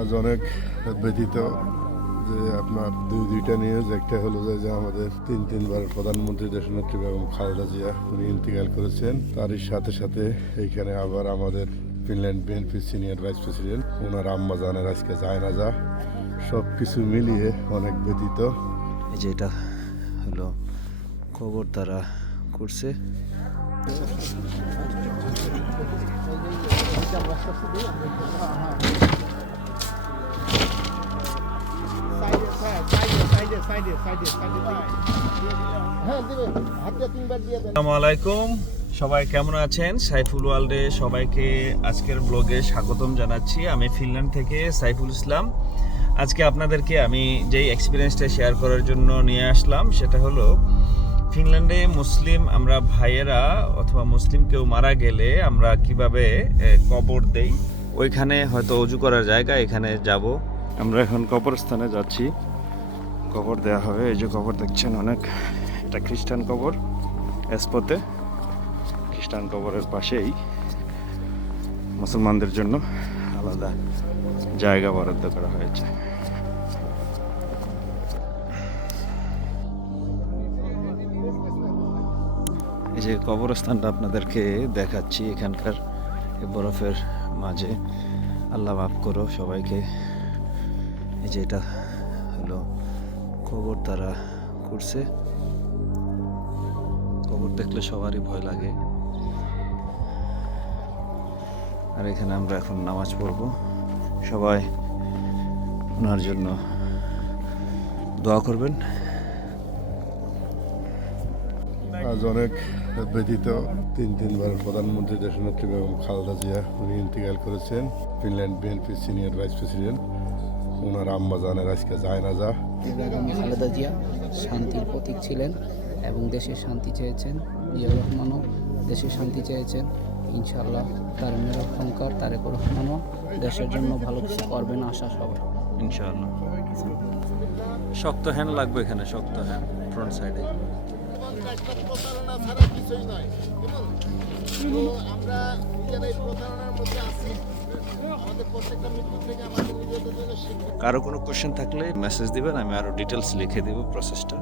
আজ অনেক ব্যথিত যে আপনার দুইটা নিউজ। একটা হলো যে আমাদের তিনবার প্রধানমন্ত্রী দেশনেত্রী বেগম খালেদা জিয়া উনি ইন্তেকাল করেছেন। তারই সাথে সাথে এইখানে আবার আমাদের Finland BNP senior vice president ওনার আম্মা জানের আজকে জায়নাজা। সব কিছু মিলিয়ে অনেক ব্যথিত। এই যে এটা হলো খবর তারা করছে। আসসালামু আলাইকুম, সবাই কেমন আছেন? সাইফুল ওয়ার্ল্ডে সবাইকে আজকের ব্লগে স্বাগতম জানাচ্ছি। আমি ফিনল্যান্ড থেকে সাইফুল ইসলাম। আজকে আপনাদেরকে আমি যেই এক্সপিরিয়েন্সটা শেয়ার করার জন্য নিয়ে আসলাম সেটা হলো ফিনল্যান্ডে মুসলিম আমরা ভাইয়েরা অথবা মুসলিম কেউ মারা গেলে আমরা কিভাবে কবর দেই। ওইখানে হয়তো অজু করার জায়গা, এখানে যাব। আমরা এখন কবরস্থানে যাচ্ছি, কবর দেওয়া হবে। এই যে কবর দেখছেন, অনেক এটা খ্রিস্টান কবর। এসপোতে খ্রিস্টান কবরের পাশেই মুসলমানদের জন্য আলাদা জায়গা বরাদ্দ করা হয়েছে। এই যে কবরস্থানটা আপনাদেরকে দেখাচ্ছি, এখানকার বরফের মাঝে। আল্লাহ মাফ করো সবাইকে। এই যে এটা হলো কবর তারা করছে। কবর দেখলে সবারই ভয় লাগে। আর এখানে আমরা এখন নামাজ পড়ব। সবাই ওনার জন্য দোয়া করবেন। আজ অনেক ব্যথিত। তিনবার প্রধানমন্ত্রী দেশনেত্রী বেগম খালেদা জিয়া উনি ইন্তেকাল করেছেন। Finland BNP senior vice president ওনার আম্মা জানের আজকে জায়নাজা। বেগম খালেদা জিয়া শান্তির প্রতীক ছিলেন এবং দেশের শান্তি চেয়েছেন। জিয়াউর রহমানও দেশের শান্তি চেয়েছেন। ইনশাআল্লাহ তার মেয়ের অহংকার তারেক রহমানও দেশের জন্য ভালো কিছু করবেন, আশা সবাই ইনশাআল্লাহ। শক্ত হ্যান্ড লাগবে এখানে, শক্ত হ্যান্ড ফ্রন্ট সাইডে। প্রতারণা ছাড়া কিছুই নয়। আমরা নিজেরাই প্রতারণার মধ্যে আছি। আমাদের প্রত্যেকটা মৃত্যু থেকে আমাদের নিজেদের জন্য শিক্ষা। কারো কোনো কোশ্চেন থাকলে মেসেজ দিবেন, আমি আরো ডিটেলস লিখে দেব প্রসেসটা।